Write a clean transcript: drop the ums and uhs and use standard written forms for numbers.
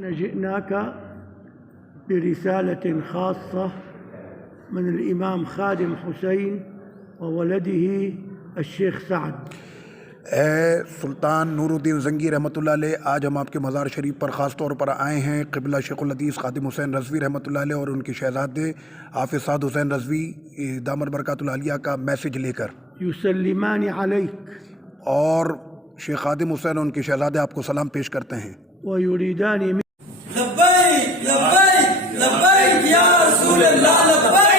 جئناك برسالة خاصة من الإمام خادم حسين وولده الشيخ سعد। सुल्तान नूरुद्दीन जंगी रहमतुल्लाह अलैह, आज हम आपके मज़ार शरीफ पर ख़ास तौर पर आए हैं क़िबला शेखुल हदीस खादिम हुसैन रज़वी रहमतुल्लाह अलैह और उनके शहज़ादे हाफ़िज़ साद हुसैन रज़वी दामद बरकातुल आलिया का मैसेज लेकर। युसल्लिमानी अलैक, और शेख खादिम हुसैन और उनके शहज़ादे आपको सलाम पेश करते हैं। वयुरीदानी लब्बैक लब्बैक लब्बैक या रसूल अल्लाह लब्बैक।